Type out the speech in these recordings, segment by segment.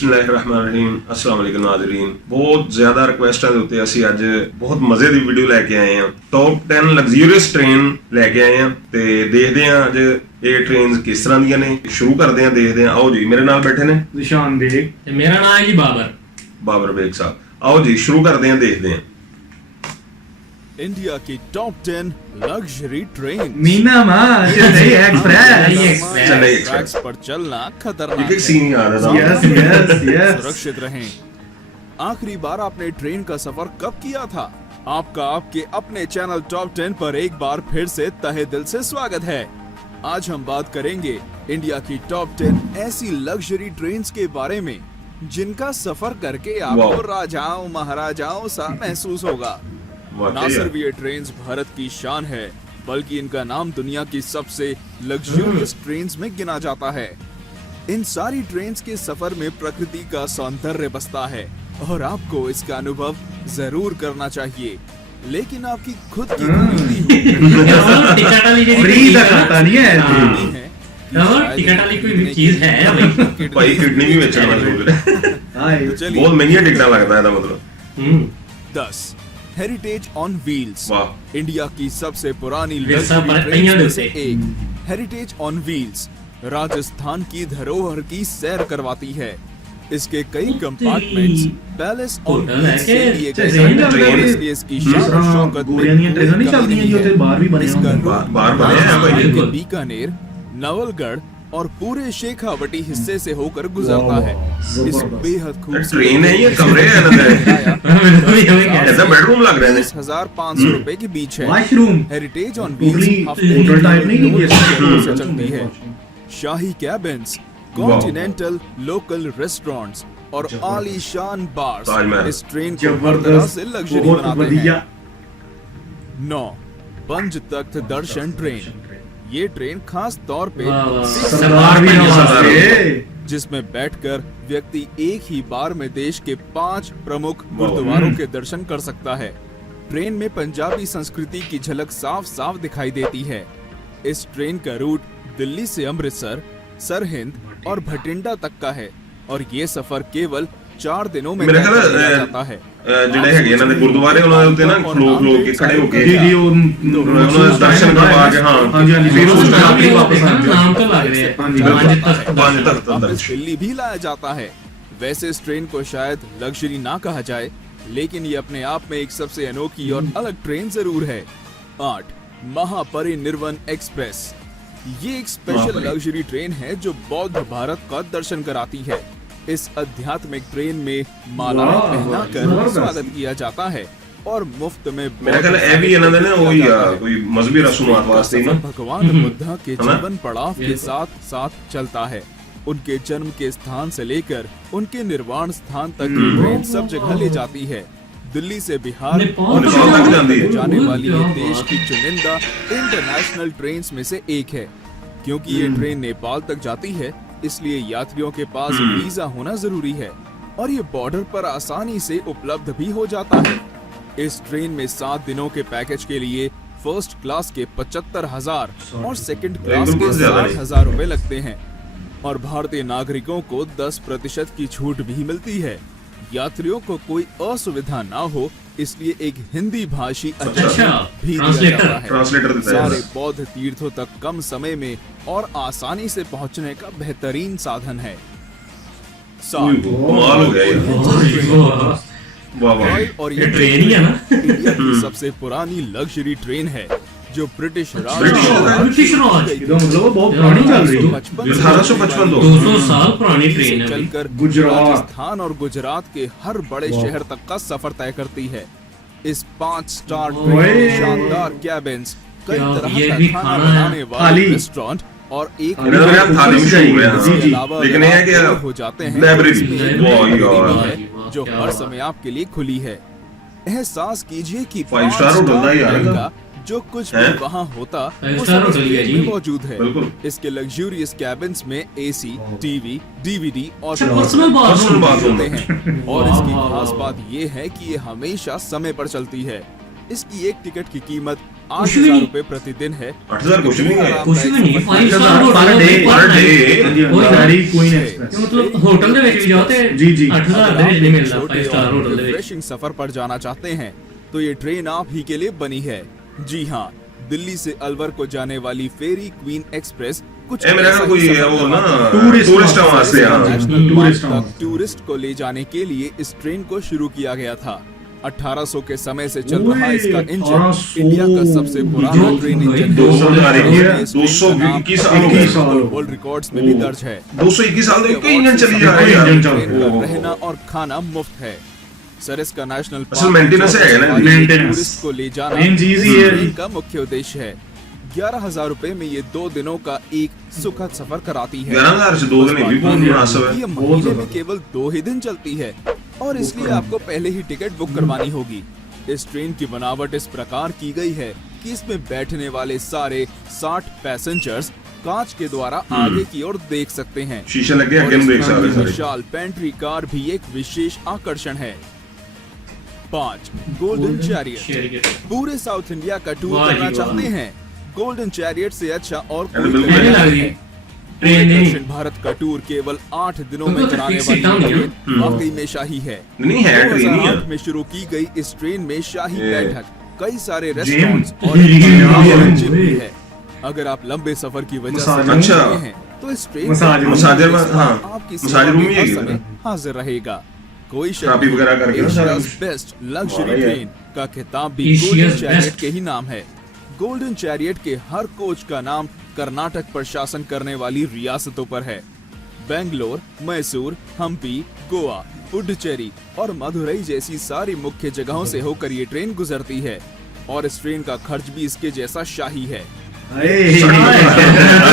बिस्मिल्लाहिर्रहमानिर्रहीम अस्सलाम वालेकुम नाज़रीन। बहुत ज्यादा रिक्वेस्टां ਦੇ ਉੱਤੇ ਅਸੀਂ ਅੱਜ ਬਹੁਤ ਮਜ਼ੇ ਦੀ ਵੀਡੀਓ ਲੈ ਕੇ ਆਏ ਹਾਂ। ਟੌਪ 10 ਲਗਜ਼ਰੀਅਸ ਟ੍ਰੇਨ ਲੈ ਕੇ ਆਏ ਹਾਂ ਤੇ ਦੇਖਦੇ ਹਾਂ ਅੱਜ ਇਹ ਟ੍ਰੇਨਸ ਕਿਸ ਤਰ੍ਹਾਂ ਦੀਆਂ ਨੇ। ਸ਼ੁਰੂ ਕਰਦੇ ਹਾਂ, ਦੇਖਦੇ ਹਾਂ। ਆਓ ਜੀ, ਮੇਰੇ ਨਾਲ ਬੈਠੇ ਨੇ ਨਿਸ਼ਾਨ ਬੇਗ ਤੇ ਮੇਰਾ ਨਾਮ ਹੈ ਜੀ बाबर बेग साहब। आओ जी शुरू करते हैं, देखते हैं इंडिया की टॉप 10 लग्जरी ट्रेन। मीना माँ चेन्नई एक्सप्रेस चेन्नई ट्रैक्स पर चलना एक खतरनाक एक सीन याद है ना। यस यस यस सुरक्षित रहें। आखिरी बार आपने ट्रेन का सफर कब किया था? आपका आपके अपने चैनल टॉप 10 पर एक बार फिर से तहे दिल से स्वागत है। आज हम बात करेंगे इंडिया की टॉप 10 ऐसी लग्जरी ट्रेन के बारे में जिनका सफर करके आपको राजाओं महाराजाओं सा महसूस होगा। ना सिर्फ ये ट्रेन्स भारत की शान है, बल्कि इनका नाम दुनिया की सबसे लग्जरियस ट्रेन्स में गिना जाता है। इन सारी ट्रेन्स के सफर में प्रकृति का सौंदर्य बसता है और आपको इसका अनुभव जरूर करना चाहिए, लेकिन आपकी खुद की टिकट वाली कोई चीज है भाई, किडनी भी बेचने वाले लोग बहुत महंगी टिकट लगता है मतलब। 10 हेरिटेज ऑन व्हील्स। वाह। इंडिया की सबसे पुरानी से एक हेरिटेज ऑन व्हील्स राजस्थान की धरोहर की सैर करवाती है। इसके कई कंपार्टमेंट्स पैलेस और से लिए गए हैं, इसलिए इसकी शान और शौकत में बीकानेर, नवलगढ़ और पूरे शेखावटी हिस्से से होकर गुजरता है। इस बेहद खूबसूरत ट्रेन है, ये कमरे हैं ऐसा बेडरूम लग रहा है। 2500 रुपए के बीच है। हेरिटेज ऑन व्हील्स चलती है। शाही कैबिन्स, कॉन्टिनेंटल लोकल रेस्टोरेंट्स और आलीशान बार्स इस ट्रेन को हर तरह से लग्जरी बनाते हैं। 9 पंच तख्त दर्शन ट्रेन। ये ट्रेन खास तौर पे जिसमें बैठकर व्यक्ति एक ही बार में देश के 5 प्रमुख गुरुद्वारों के दर्शन कर सकता है। ट्रेन में पंजाबी संस्कृति की झलक साफ साफ दिखाई देती है। इस ट्रेन का रूट दिल्ली से अमृतसर, सरहिंद और भटिंडा तक का है और ये सफर केवल 4 दिनों में मेरे ख्याल जाता है। ਜਿਹੜੇ ਹੈਗੇ ਇਹਨਾਂ ਦੇ ਗੁਰਦੁਆਰੇ ਉਹਨਾਂ ਦੇ ਉੱਤੇ ਨਾ ਖਲੋ ਕੇ ਖੜੇ ਹੋ ਕੇ ਜੀ ਉਹਨਾਂ ਦੇ ਦਰਸ਼ਨ ਕਰਵਾ ਕੇ ਹਾਂਜੀ ਹਾਂਜੀ ਫਿਰ ਉਸ ਟਾਈਮ ਵਾਪਸ नाम तो लग रहे हैं ਪੰਜ ਤਖਤ ਅੰਦਰ दिल्ली भी लाया जाता है। वैसे इस ट्रेन को शायद लग्जरी ना कहा जाए, लेकिन ये अपने आप में एक सबसे अनोखी और अलग ट्रेन जरूर है। 8 महापरिनिर्वाण एक्सप्रेस। ये एक स्पेशल लग्जरी ट्रेन है जो बौद्ध भारत का दर्शन कराती है। इस आध्यात्मिक ट्रेन में मालाएं पहनाकर स्वागत किया जाता है और मुफ्त में मेरा ख्याल है भी ਇਹਨਾਂ ਦੇ ਨਾ ਉਹੀ ਕੋਈ ਮਜ਼ਹਬੀ ਰਸੂਮਾत ਵਾਸਤੇ ਨਾ भगवान बुद्धा के जीवन पड़ाव के साथ साथ चलता है। उनके जन्म के स्थान से लेकर उनके निर्वाण स्थान तक ट्रेन सब जगह ले जाती है। दिल्ली से बिहार और जाने वाली ये देश की चुनिंदा इंटरनेशनल ट्रेन में से एक है। क्योंकि ये ट्रेन नेपाल तक जाती है, इसलिए यात्रियों के पास वीजा होना जरूरी है और ये बॉर्डर पर आसानी से उपलब्ध भी हो जाता है। इस ट्रेन में 7 दिनों के पैकेज के लिए फर्स्ट क्लास के 75,000 और सेकंड क्लास के 60,000 रुपए लगते हैं और भारतीय नागरिकों को 10% की छूट भी मिलती है। यात्रियों को कोई असुविधा ना हो, इसलिए एक हिंदी भाषी भी दिया जाता है। सारे बौद्ध तीर्थों तक कम समय में और आसानी से पहुंचने का बेहतरीन साधन है। और ये ट्रेन ही है ना, इंडिया की सबसे पुरानी लग्जरी ट्रेन है जो ब्रिटिश राज मतलब बहुत पुरानी चल रही है। 1855 200 साल पुरानी ट्रेन है। चलकर राजस्थान और गुजरात के हर बड़े शहर तक का सफर तय करती है। इस 5 स्टार ट्रेन में शानदार कैबिन्स, कई तरह का खाना बनाने वाले रेस्टोरेंट और एक लेकिन ये है कि हो जाते हैं जो हर समय आपके लिए खुली है। एहसास कीजिए कि 5 स्टार होटल का जो कुछ भी वहाँ होता वो सब इस ट्रेन में मौजूद है। इसके लग्जूरियस कैबिन्स में एसी, टीवी, डीवीडी और होते हैं और इसकी खास बात ये है कि ये हमेशा समय पर चलती है। इसकी एक टिकट की कीमत कुछ भी 8,000 नहीं। रुपए प्रतिदिन है। 8,000 कुछ नहीं है। कुछ भी नहीं, 5 स्टार पर होटल डे पर डे। ਹਾਂਜੀ ਕੋਈ ਸਾਰੀ ਕੁਈਨ है। ਐਕਸਪ੍ਰੈਸ मतलब होटल ਦੇ ਵਿੱਚ ਵੀ ਜਾਓ ਤੇ जी, जी। 8000 ਦੇ ਵਿੱਚ ਨਹੀਂ ਮਿਲਦਾ छोटे 5 स्टार और होटल ਦੇ ਵਿੱਚ। रिफ्रेशिंग सफर पर जाना चाहते हैं तो ये ट्रेन आप ही के लिए बनी है। जी हाँ, दिल्ली से अलवर को जाने वाली फेरी क्वीन एक्सप्रेस कुछ ए मेरा ऐसा कोई ही है सफर वो ना करवाती है। टूरिस्ट वास्ते हाँ नेशनल टूरिस्ट पार्क हाउस। तक टूरिस्ट को ले जाने के लिए इस ट्रेन को शुरू किया गया था। 1800 के समय से चल रहा ओए, इसका इंजन 1800 इंडिया का सबसे पुराना जो ट्रेन इंजन है। 221 साल हो गए। साल वर्ल्ड रिकॉर्ड्स में भी दर्ज है। 221 साल तो एक इंजन चली जा रही है इंजन यार। चल रहा है। ओहो। रहना और खाना मुफ्त है। सर इसका नेशनल असल maintenance है ना, maintenance। टूरिस्ट को ले जाना मेन चीज ही इस है। ट्रेन का मुख्य उद्देश्य है। 11,000 रुपए में ये 2 दिनों का एक सुखद सफर कराती है। 11,000 से 2 दिन भी बहुत मुनासिब है। ये बहुत महीने ज्यादा। में केवल 2 ही दिन चलती है और इसलिए आपको पहले ही टिकट बुक करवानी होगी। इस ट्रेन की बनावट इस प्रकार की गई है कि इसमें बैठने वाले सारे 60 पैसेंजर्स कांच के द्वारा आगे की ओर देख सकते हैं। शीशे लगे और आगे हम इस देख ट्रेन सकते की हैं विशाल पेंट्री कार भी एक विशेष आकर्षण है। 5 गोल्डन चैरियट। पूरे साउथ इंडिया का टूर वाह जी करना वाह। चाहते हैं? गोल्डन चैरियट से अच्छा और अरे कोई बिल्कुल मैंने तरीका लग नहीं रही है। है पूरे ट्रेन नहीं दक्षिण भारत का टूर केवल 8 दिनों में तो कराने फिक्स वाली सीटां नहीं ये है। ट्रेन वाकई में शाही है। नहीं है ट्रेन ही 2008 है। में शुरू की गई इस ट्रेन में शाही ये। बैठक, कई सारे जिम। रेस्टोरेंट्स और जिम। जिम भी है। अगर आप लंबे सफर की वजह से मसाज। थक अच्छा। चुके हैं तो इस ट्रेन मसाज- मसाजर में, हाँ, आपकी मसाज सेवा रूम में ही हर है समय ये। हाजिर रहेगा। कोई थेरापी वगैरह करके ना सारा कुछ। बेस्ट लग्जरी वाह, ये। ट्रेन का खिताब भी Asia's गोल्डन best। चैरियट के ही नाम है। गोल्डन चैरियट के हर कोच का नाम कर्नाटक पर शासन करने वाली रियासतों पर है। बेंगलोर, मैसूर, हम्पी, गोवा, पुडुचेरी और मदुरई जैसी सारी मुख्य जगहों से होकर ये ट्रेन गुजरती है और इस ट्रेन का खर्च भी इसके जैसा शाही है।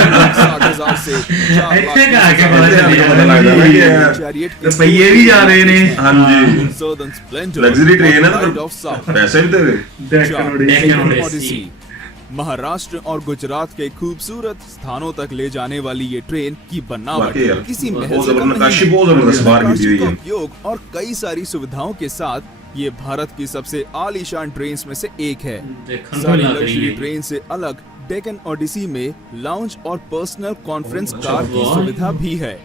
60,000 से 4 ਇੱਥੇ ਕਾ ਕੇ लाख पता चल पता लग जाना कि यार चैरियट के ਰੁਪਈਏ ਵੀ ਜਾ ਰਹੇ ਨੇ। हाँ जी Southern Splendor लग्जरी ट्रेन है Pride ना of South। पैसे भी तेरे Deccan Odyssey। महाराष्ट्र और गुजरात के खूबसूरत स्थानों तक ले जाने वाली ये ट्रेन की बनावट वाकई यार, किसी बहुत महल से कम जबरदस्त, नहीं नक्काशी है। बहुत जबरदस्त बाहर की नक्काशी हुई का है। उपयोग और कई सारी सुविधाओं के साथ ये भारत की सबसे आलीशान ट्रेन में से एक है। देखने को सारी लग रही लग्जरी है। ट्रेन से अलग डेक्कन ओडिसी में लाउंज और पर्सनल कॉन्फ्रेंस कार की वाह। सुविधा भी है।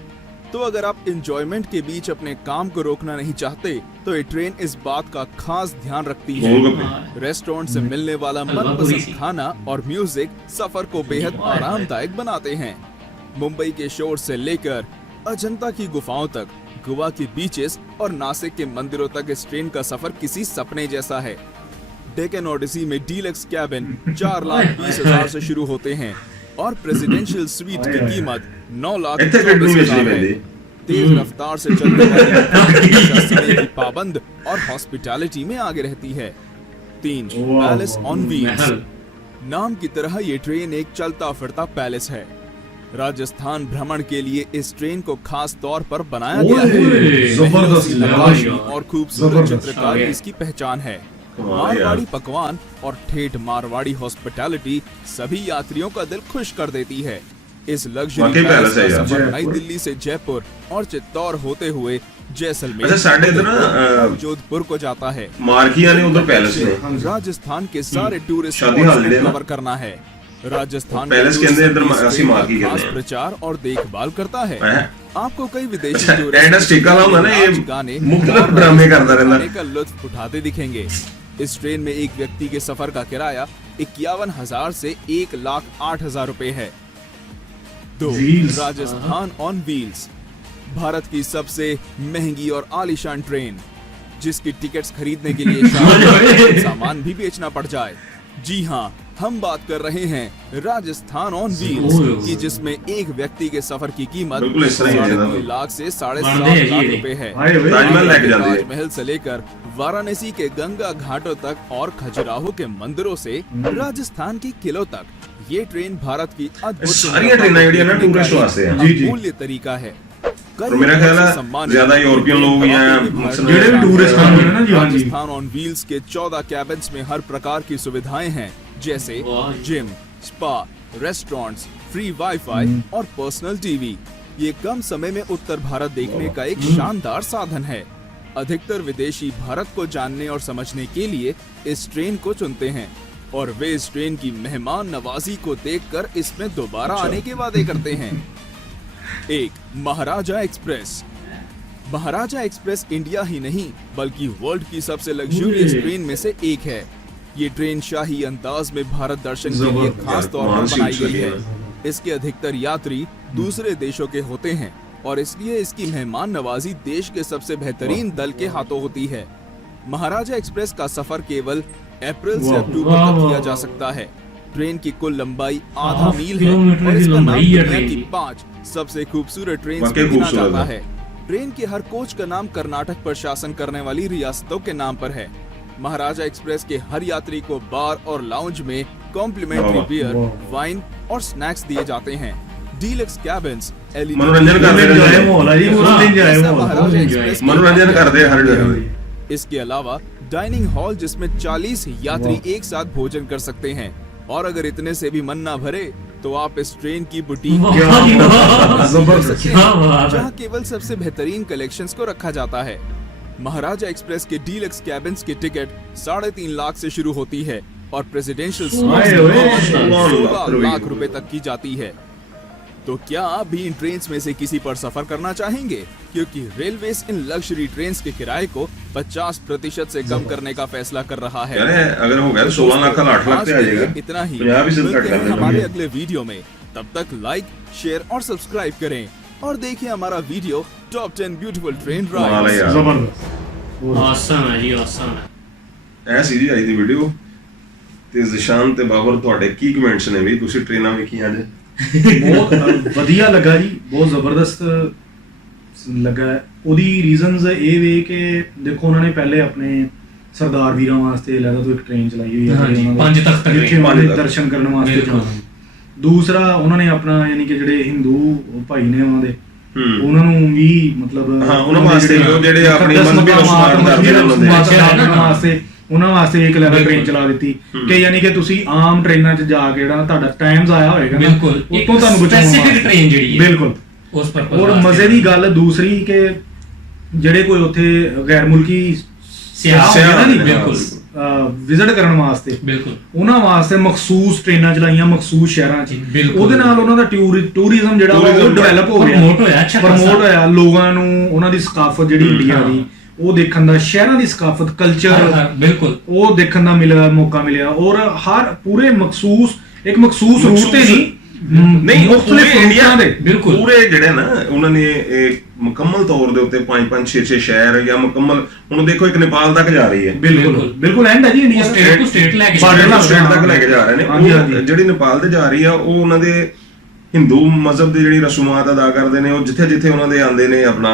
तो अगर आप इंजॉयमेंट के बीच अपने काम को रोकना नहीं चाहते तो ये ट्रेन इस बात का खास ध्यान रखती है। गोलगप्पे रेस्टोरेंट से मिलने वाला हलवा पूरी मनपसंद सी। खाना और म्यूजिक सफर को बेहद हाय, हाय। आरामदायक बनाते हैं। मुंबई के शोर से लेकर अजंता की गुफाओं तक, गोवा के बीचेस और नासिक के मंदिरों तक इस ट्रेन का सफर किसी सपने जैसा है। डेक्कन ओडिसी में डीलक्स कैबिन 4,20,000 से शुरू होते हैं और प्रेसिडेंशियल स्वीट की कीमत 9,24,000 है। तेज रफ्तार से चलने वाली हमेशा समय की पाबंद और हॉस्पिटैलिटी में आगे रहती है। 3 वाह, पैलेस ऑन व्हील्स। महल। नाम की तरह ये ट्रेन एक चलता फिरता पैलेस है। राजस्थान भ्रमण के लिए इस ट्रेन को खास तौर पर बनाया गया है। ओए, जबरदस्त महलों की नक्काशी यार। और खूबसूरत जबरदस्त। चित्रकारी आगे। इसकी पहचान है। कमाल मारवाड़ी यार। पकवान और ठेठ मारवाड़ी हॉस्पिटैलिटी सभी यात्रियों का दिल खुश कर देती है। इस लग्जरी वाकई पैलेस पैलेस है का यार। सफर नई जयपुर। दिल्ली से जयपुर और चित्तौड़ होते हुए जैसलमेर, अच्छा, साढ़े इधर ना, और जोधपुर को जाता है। मार्किया ने उधर पैलेस ने राजस्थान के सारे टूरिस्ट शादी स्पॉट्स हाल को दे ना। कवर करना है। राजस्थान पैलेस के अंदर इधर टूरिज्म असली मार्की का कहते खास हैं। प्रचार और देखभाल करता है। हैं? आपको कई विदेशी अच्छा, टूरिस्ट एंड स्टिकर लाऊंगा ना, ये नाच, गाने मुख्तलिफ और ड्रामे करता रहता। खाने का लुत्फ उठाते दिखेंगे। इस ट्रेन में एक व्यक्ति के सफर का किराया 51,000 से 1,08,000 रुपए है। 2 Wheels। Rajasthan on wheels, Bharat की सबसे महंगी और आलीशान ट्रेन जिसकी टिकट्स खरीदने के लिए शायद सामान भी बेचना पड़ जाए। जी हाँ, हम बात कर रहे हैं राजस्थान ऑन व्हील्स की, जिसमें एक व्यक्ति के सफर की कीमत बिल्कुल इस तरह ही है ना। 3.5 लाख से 7.5 बांधे लाख ये। रुपए है। हाय वे। ताजमहल लेके जाते हैं। ताजमहल से लेकर वाराणसी के गंगा घाटों तक और खजुराहो के मंदिरों से राजस्थान के किलों तक ये ट्रेन भारत की अद्भुत सारी ट्रेनें आइडिया ना टूरिस्ट वास्ते हैं। जी, जी। अमूल्य तरीका है। और मेरा ख्याल है ज्यादा यूरोपियन लोग भी हैं। ਜਿਹੜੇ ਵੀ टूरिस्ट आते हैं ना जी, हाँ जी। राजस्थान ऑन व्हील्स के 14 कैबिन्स में हर प्रकार की सुविधाएं हैं, जैसे वाह। Gym, spa, restaurants, free wifi और पर्सनल टीवी। ये कम समय में उत्तर भारत देखने का एक शानदार साधन है। अधिकतर विदेशी भारत को जानने और समझने के लिए इस ट्रेन को चुनते हैं और वे इस ट्रेन की मेहमान नवाजी को देखकर इसमें दोबारा आने के वादे करते हैं। 1. महाराजा एक्सप्रेस। महाराजा एक्सप्रेस इंडिया ही नहीं बल्कि वर्ल्ड की सबसे लग्जूरियस ट्रेन में से एक है। ये ट्रेन शाही अंदाज में भारत दर्शन के लिए खास तौर पर बनाई गई है। इसके अधिकतर यात्री दूसरे देशों के होते हैं और इसलिए इसकी मेहमान नवाजी देश के सबसे बेहतरीन दल के हाथों होती है। महाराजा एक्सप्रेस का सफर केवल अप्रैल से अक्टूबर तक किया जा सकता है। ट्रेन की कुल लंबाई आधा मील है और इसका नाम दुनिया की 5 सबसे खूबसूरत ट्रेन में गिना जाता है। ट्रेन के हर कोच का नाम कर्नाटक पर शासन करने वाली रियासतों के नाम पर है। महाराजा एक्सप्रेस के हर यात्री को बार और लाउंज में कॉम्प्लीमेंट्री बियर, वाइन और स्नैक्स दिए जाते हैं। डीलक्स कैबिन्स, मनोरंजन करते हर जगह। इसके अलावा डाइनिंग हॉल जिसमें 40 यात्री एक साथ भोजन कर सकते हैं और अगर इतने से भी मन ना भरे तो आप इस ट्रेन की बुटीक जहाँ केवल सबसे बेहतरीन कलेक्शंस को रखा जाता है। महाराजा एक्सप्रेस के डीलक्स कैबिन्स की टिकट 3.5 लाख से शुरू होती है और प्रेसिडेंशियल 16 लाख रुपए तक की जाती है। तो क्या आप भी इन ट्रेन्स में से किसी पर सफर करना चाहेंगे? क्योंकि रेलवेज इन लग्जरी ट्रेन्स के किराए को 50% से कम करने का फैसला कर रहा है। अगर हो गया 16 लाख का 8 लाख पे आ जाएगा। इतना ही, 50% मिलते हैं हमारे अगले वीडियो में। तब तक लाइक, शेयर और सब्सक्राइब करें और देखिए हमारा video top 10 beautiful train rides. ਜ਼ਬਰਦਸਤ awesome ਹੈ ਜੀ, awesome ਹੈ। ਐ ਸੀ ਜੀ ਅੱਜ ਦੀ ਵੀਡੀਓ ਤੇ ਜ਼ਿਸ਼ਾਨ ਤੇ ਬਾਬਰ ਤੁਹਾਡੇ ਕੀ ਕਮੈਂਟਸ ਨੇ ਵੀ ਤੁਸੀਂ ਟ੍ਰੇਨਾਂ ਵੇਖੀਆਂ ਅੱਜ? ਬਹੁਤ ਵਧੀਆ ਲੱਗਾ ਜੀ, ਬਹੁਤ ਜ਼ਬਰਦਸਤ ਲੱਗਾ। ਉਹਦੀ ਰੀਜ਼ਨਸ ਇਹ ਵੇ ਕਿ ਦੇਖੋ ਉਹਨਾਂ ਨੇ ਪਹਿਲੇ ਆਪਣੇ ਸਰਦਾਰ ਵੀਰਾਂ ਵਾਸਤੇ ਲੈਦਾ ਤੋਂ ਇੱਕ ਟ੍ਰੇਨ ਚਲਾਈ ਹੋਈ ਹੈ ਹਾਂਜੀ, 5 ਤੱਕ ਤੱਕ ਜਿੱਥੇ ਉਹਨਾਂ ਦੇ ਦਰਸ਼ਨ ਕਰਨ ਵਾਸਤੇ ਜਾਣਾ। ਦੂਸਰਾ ਉਹਨਾਂ ਨੇ ਆਪਣਾ ਯਾਨੀ ਕਿ ਜਿਹੜੇ ਹਿੰਦੂ ਭਾਈ ਨੇ ਉਹਨਾਂ ਦੇ ਉਹਨਾਂ ਨੂੰ ਵੀ ਮਤਲਬ ਹਾਂ ਉਹਨਾਂ ਵਾਸਤੇ ਜਿਹੜੇ ਆਪਣੀ ਮਜ਼ਹਬੀ ਰਸਮਾਂ ਕਰਦੇ ਨੇ ਉਹਨਾਂ ਵਾਸਤੇ ਇੱਕ ਲੈਵਲ ਟ੍ਰੇਨ ਚਲਾ ਦਿੱਤੀ ਕਿ ਯਾਨੀ ਕਿ ਤੁਸੀਂ ਆਮ ਟ੍ਰੇਨਾਂ 'ਚ ਜਾ ਕੇ ਜਿਹੜਾ ਤੁਹਾਡਾ ਟਾਈਮ ਜ਼ਾਇਆ ਹੋਏਗਾ ਨਾ ਬਿਲਕੁਲ ਉਤੋਂ ਤੁਹਾਨੂੰ ਬਚਾਉਣਾ ਸਪੈਸੀਫਿਕ ਟ੍ਰੇਨ ਜਿਹੜੀ ਹੈ ਬਿਲਕੁਲ ਉਸ ਪਰਪਸ ਔਰ ਮਜ਼ੇ ਦੀ ਗੱਲ ਦੂਸਰੀ ਕਿ ਜਿਹੜੇ ਕੋਈ ਉੱਥੇ ਗੈਰ ਮੁਲਕੀ ਸਿਆਹ ਨਾ ਜੀ ਬਿਲਕੁਲ ਵਿਜ਼ਿਟ ਕਰਨ ਵਾਸਤੇ ਬਿਲਕੁਲ ਉਹਨਾਂ ਵਾਸਤੇ ਮਖਸੂਸ ਟ੍ਰੇਨਾਂ ਚਲਾਈਆਂ ਮਖਸੂਸ ਸ਼ਹਿਰਾਂ 'ਚ। ਉਹਦੇ ਨਾਲ ਉਹਨਾਂ ਦਾ ਟੂਰਿਜ਼ਮ ਜਿਹੜਾ ਉਹ ਡਿਵੈਲਪ ਹੋ ਗਿਆ, ਪ੍ਰਮੋਟ ਹੋਇਆ। ਲੋਕਾਂ ਨੂੰ ਉਹਨਾਂ ਦੀ ਸਕਾਫਤ ਜਿਹੜੀ ਇੰਡੀਆ ਦੀ ਉਹ ਦੇਖਣ ਦਾ, ਸ਼ਹਿਰਾਂ ਦੀ ਸਕਾਫਤ, ਕਲਚਰ ਬਿਲਕੁਲ ਉਹ ਦੇਖਣ ਦਾ ਮੌਕਾ ਮਿਲਿਆ। ਔਰ ਹਰ ਪੂਰੇ ਇੱਕ ਮਖਸੂਸ ਰੂਟ ਤੇ ਨਹੀਂ ਉਹ ਪੂਰੇ ਇੰਡੀਆ ਦੇ ਬਿਲਕੁਲ ਪੂਰੇ ਜਿਹੜੇ ਨਾ ਉਹਨਾਂ ਨੇ ਮੁਕੰਮਲ ਤੌਰ ਦੇ ਉੱਤੇ 5-5 6-6 ਸ਼ਹਿਰ ਜਾਂ ਮੁਕੰਮਲ ਹੁਣ ਦੇਖੋ ਇੱਕ ਨੇਪਾਲ ਤੱਕ ਜਾ ਰਹੀ ਹੈ। ਬਿਲਕੁਲ ਐਂਡ ਹੈ ਜੀ ਇੰਡੀਆ ਸਟੇਟ ਟੂ ਸਟੇਟ ਲੈ ਕੇ ਸਟੇਟ ਤੱਕ ਲੈ ਕੇ ਜਾ ਰਹੇ ਨੇ। ਉਹ ਜਿਹੜੀ ਨੇਪਾਲ ਤੇ ਜਾ ਰਹੀ ਆ ਉਹ ਉਹਨਾਂ ਦੇ ਹਿੰਦੂ ਮਜ਼ਹਬ ਦੀ ਜਿਹੜੀ ਰਸੂਮਾਤ ਅਦਾ ਕਰਦੇ ਨੇ। ਉਹ ਜਿੱਥੇ ਜਿੱਥੇ ਉਹਨਾਂ ਦੇ ਆਉਂਦੇ ਨੇ ਆਪਣਾ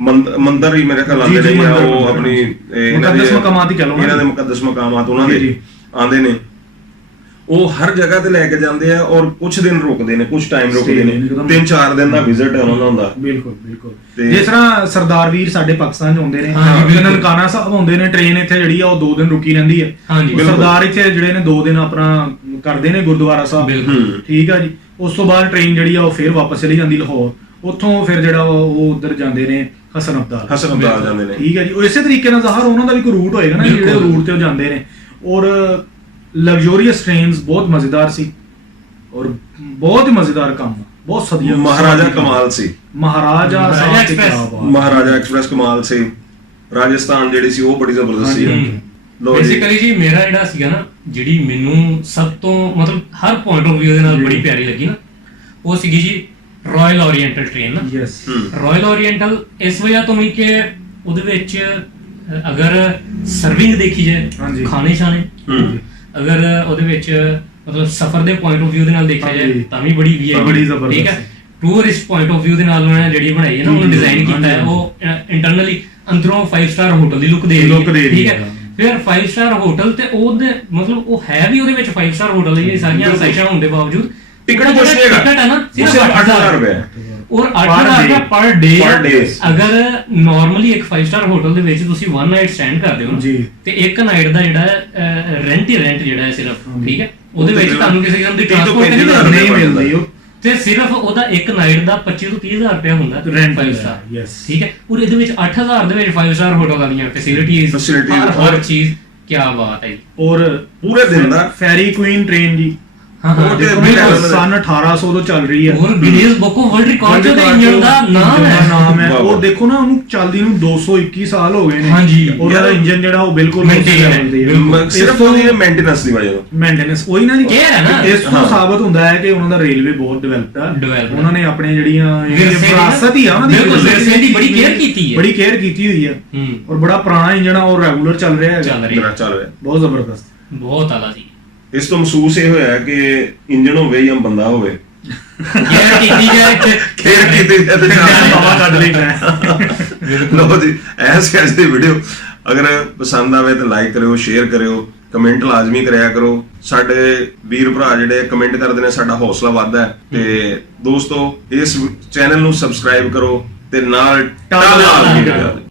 ਮੰਦਰ ਹੀ ਮੇਰੇ ਖਿਆਲ ਆਉਂਦੇ ਨੇ ਜਾਂ ਉਹ ਆਪਣੀ ਇਹਨਾਂ ਦੇ ਮੁਕੱਦਸ ਮਕਾਮਾਤ ਉਹਨਾਂ ਦੇ ਆਉਂਦੇ ਨੇ। ਉਹ ਹਰ ਜਗ੍ਹਾ ਤੇ ਲੈ ਕੇ ਜਾਂਦੇ ਆ ਔਰ ਕੁਝ ਦਿਨ ਰੁਕਦੇ ਨੇ, ਕੁਝ ਟਾਈਮ ਰੁਕਦੇ ਨੇ। 3-4 ਦਿਨ ਦਾ ਵਿਜ਼ਿਟ ਹੈ ਉਹਨਾਂ ਦਾ ਹੁੰਦਾ। ਬਿਲਕੁਲ ਜਿਸ ਤਰ੍ਹਾਂ ਸਰਦਾਰ ਵੀਰ ਸਾਡੇ ਪਾਕਿਸਤਾਨ 'ਚ ਆਉਂਦੇ ਨੇ, ਨਨਕਾਣਾ ਸਾਹਿਬ ਆਉਂਦੇ ਨੇ, ਟ੍ਰੇਨ ਇੱਥੇ ਜਿਹੜੀ ਆ ਉਹ 2 ਦਿਨ ਰੁਕੀ ਰਹਿੰਦੀ ਹੈ। ਸਰਦਾਰ ਇੱਥੇ ਜਿਹੜੇ ਨੇ 2 ਦਿਨ ਆਪਣਾ ਕਰਦੇ ਨੇ ਗੁਰਦੁਆਰਾ ਸਾਹਿਬ, ਠੀਕ ਆ ਜੀ। ਉਸ ਤੋਂ ਬਾਅਦ ਟ੍ਰੇਨ ਜਿਹੜੀ ਆ ਉਹ ਫਿਰ ਵਾਪਸ ਚਲੀ ਜਾਂਦੀ ਲਾਹੌਰ। ਉੱਥੋਂ ਫਿਰ ਜਿਹੜਾ ਉਹ ਉਧਰ ਜਾਂਦੇ ਨੇ ਹਸਨ ਅਬਦਾਲ ਜਾਂਦੇ ਨੇ, ਠੀਕ ਹੈ ਜੀ। ਉਹ ਇਸੇ ਤਰੀਕੇ ਨਾਲ ਜ਼ਾਹਰ ਉਹਨਾਂ ਦਾ ਵੀ ਕੋਈ ਰੂਟ ਹੋਏਗਾ ਨਾ ਜਿਹੜੇ ਰੂਟ ਤੇ ਉਹ ਜਾਂਦੇ ਨੇ। ਔਰ ਲਗਜ਼ਰੀਅਸ ਟ੍ਰੇਨਸ ਬਹੁਤ ਮਜ਼ੇਦਾਰ ਸੀ ਔਰ ਬਹੁਤ ਹੀ ਮਜ਼ੇਦਾਰ ਕੰਮ, ਬਹੁਤ ਸਦੀਆਂ। ਮਹਾਰਾਜਾ ਕਮਾਲ ਸੀ, ਮਹਾਰਾਜਾ ਐਕਸਪ੍ਰੈਸ ਕਮਾਲ ਸੀ। ਰਾਜਸਥਾਨ ਜਿਹੜੀ ਸੀ ਉਹ ਬੜੀ ਜ਼ਬਰਦਸਤ ਸੀ। ਬੇਸਿਕਲੀ ਜੀ ਮੇਰਾ ਜਿਹੜਾ ਸੀਗਾ ਨਾ, ਜਿਹੜੀ ਮੈਨੂੰ ਸਭ ਤੋਂ ਮਤਲਬ ਹਰ ਪੁਆਇੰਟ ਆਫ ਵਿਊ ਦੇ ਨਾਲ ਬੜੀ ਪਿਆਰੀ ਲੱਗੀ ਨਾ, ਉਹ ਸੀਗੀ ਜੀ ਰਾਇਲ ਓਰੀਐਂਟਲ ਟ੍ਰੇਨ ਨਾ। ਰਾਇਲ ਓਰੀਐਂਟਲ ਇਸ ਵਜ੍ਹਾ ਤੋਂ ਵੀ ਕਿ ਉਹਦੇ ਵਿੱਚ ਅਗਰ ਸਰਵਿੰਗ ਦੇਖੀ ਜਾਏ, ਖਾਣੇ ਛਾਣੇ, ਅਗਰ ਉਹਦੇ ਵਿੱਚ ਮਤਲਬ ਸਫ਼ਰ ਦੇ ਪੁਆਇੰਟ ਆਫ ਵਿਊ ਦੇ ਨਾਲ ਦੇਖਿਆ ਜਾਏ ਤਾਂ ਵੀ ਬੜੀ ਵੀਆਈਪੀ, ਠੀਕ ਹੈ। ਟੂਰਿਸਟ ਪੁਆਇੰਟ ਆਫ ਵਿਊ ਦੇ ਨਾਲ ਉਹਨਾਂ ਨੇ ਜਿਹੜੀ ਬਣਾਈ ਹੈ ਨਾ, ਉਹਨੂੰ ਡਿਜ਼ਾਈਨ ਕੀਤਾ ਹੈ, ਉਹ ਇੰਟਰਨਲੀ ਅੰਦਰੋਂ 5 ਸਟਾਰ ਹੋਟਲ ਦੀ ਲੁੱਕ ਦੇ ਰਹੀ ਹੈ, ਠੀਕ ਹੈ। ਫਿਰ 5 ਸਟਾਰ ਹੋਟਲ ਤੇ ਉਹਦੇ ਮਤਲਬ ਉਹ ਹੈ ਵੀ ਉਹਦੇ ਵਿੱਚ 5 ਸਟਾਰ ਹੋਟਲ ਦੀ ਸਾਰੀਆਂ ਰਸਾਇਸ਼ਾਂ ਹੋਣ ਦੇ ਬਾਵਜੂਦ ਟਿਕਟ ਕੁਛ ਨਹੀਂ ਹੈਗਾ, ਟਿਕਟ ਹੈ ਨਾ ਸਿਰਫ 8,000 ਰੁਪਏ ਔਰ 8,000 ਰੁਪਏ ਪਰ ਡੇ। ਅਗਰ ਨਾਰਮਲੀ ਇੱਕ 5 ਸਟਾਰ ਹੋਟਲ ਦੇ ਵਿੱਚ ਤੁਸੀਂ 1 ਨਾਈਟ ਸਟੈਂਡ ਕਰਦੇ ਹੋ ਤੇ ਇੱਕ ਨਾਈਟ ਦਾ ਜਿਹੜਾ ਰੈਂਟ ਜਿਹੜਾ ਹੈ ਸਿਰਫ, ਠੀਕ ਹੈ, ਉਹਦੇ ਵਿੱਚ ਤੁਹਾਨੂੰ ਕਿਸੇ ਕਿਸਮ ਦੀ ਟ੍ਰਾਂਸਪੋਰਟ ਨਹੀਂ ਮਿਲਦੀ। ਤੇ ਸਿਰਫ ਉਹਦਾ ਇੱਕ ਨਾਈਟ ਦਾ 25 ਤੋਂ 30 ਹਜ਼ਾਰ ਰੁਪਇਆ ਹੁੰਦਾ Rent 5 ਹੈ, ਸਟਾਰ yes। ਠੀਕ ਹੈ, ਔਰ ਇਹਦੇ ਵਿੱਚ 8000 ਦੇ ਵਿੱਚ 5 ਸਟਾਰ ਹੋਟਲ ਵਾਲੀਆਂ ਫੈਸਿਲਿਟੀਜ਼ ਹਰ ਚੀਜ਼, ਕੀ ਬਾਤ ਹੈ ਜੀ। ਔਰ ਪੂਰੇ ਦਿਨ ਦਾ ਫੈਰੀ ਕੁਈਨ ਟ੍ਰੇਨ ਜੀ, ਹਾਂ ਉਹ ਤੇ ਸਨ 1800 ਤੋਂ ਚੱਲ ਰਹੀ ਹੈ, ਔਰ Guinness book of world record ਚ ਉਹਦੇ ਇੰਜਨ ਦਾ ਨਾਮ ਹੈ। ਔਰ ਵਾਹ। ਦੇਖੋ ਨਾ ਉਹਨੂੰ ਚੱਲਦੀ ਨੂੰ 221 ਸਾਲ ਹੋ ਗਏ ਨੇ। ਹਾਂਜੀ। ਉਹਦਾ ਇੰਜਨ ਜਿਹੜਾ ਉਹ ਬਿਲਕੁਲ Maintain ਹੈ। ਸਿਰਫ ਉਹਦੀ ਮੇਨਟੇਨੈਂਸ ਦੀ ਵਜ੍ਹਾ ਤੋਂ ਮੇਨਟੇਨੈਂਸ ਉਹੀ ਨਾ ਜੀ, Care ਹੈ ਨਾ। ਇਸ ਤੋਂ ਸਾਬਤ ਹੁੰਦਾ ਹੈ ਕਿ ਉਹਨਾਂ ਦਾ ਰੇਲਵੇ ਬਹੁਤ ਡਿਵੈਲਪਡ ਆ। Developed ਉਹਨਾਂ ਨੇ ਆਪਣੇ ਜਿਹੜੀਆਂ ਵਿਰਸੇ ਦੀ ਵਿਰਾਸਤ ਹੀ ਆ ਉਹਨਾਂ ਦੀ, ਬਿਲਕੁਲ, ਵਿਰਸੇ ਦੀ ਬੜੀ care ਕੀਤੀ ਹੈ। ਬੜੀ ਕੇਅਰ ਕੀਤੀ ਹੋਈ ਹੈ। ਔਰ ਬੜਾ ਪੁਰਾਣਾ ਇੰਜਨ ਆ, ਉਹ ਰੈਗੂਲਰ ਚੱਲ ਰਿਹਾ ਚੱਲ ਹੈਗਾ, ਰਹੀ ਹੈ, ਚੱਲ ਰਿਹਾ। ਬਹੁਤ ਜ਼ਬਰਦਸਤ। ਬਹੁਤ ਆਲਾ ਜੀ। ਇਸ ਤੋਂ ਮਹਿਸੂਸ ਇਹ ਹੋਇਆ ਕਿ ਇੰਜਨ ਹੋਵੇ ਜਾਂ ਬੰਦਾ ਹੋਵੇ, ਕੇਅਰ ਕੀਤੀ ਜਾਏ ਕੇਅਰ ਕੀਤੀ ਜਾਏ ਤੇ ਹਵਾ ਕੱਢ ਲਈ ਮੈਂ। ਲੋ ਜੀ, ਐਸ ਅੱਜ ਦੀ ਵੀਡੀਓ ਅਗਰ ਪਸੰਦ ਆਵੇ ਤਾਂ ਲਾਈਕ ਕਰਿਓ, ਸ਼ੇਅਰ ਕਰਿਓ, ਕਮੈਂਟ ਲਾਜ਼ਮੀ ਕਰਿਆ ਕਰੋ। ਸਾਡੇ ਵੀਰ ਭਰਾ ਜਿਹੜੇ ਕਮੈਂਟ ਕਰਦੇ ਨੇ, ਸਾਡਾ ਹੌਸਲਾ ਵੱਧਦਾ ਹੈ। ਤੇ ਦੋਸਤੋ, ਇਸ ਚੈਨਲ ਨੂੰ ਸਬਸਕ੍ਰਾਈਬ ਕਰੋ ਤੇ ਨਾਲ ਟਾਲ ਲਾਜ਼ਮੀ ਕਰਿਓ।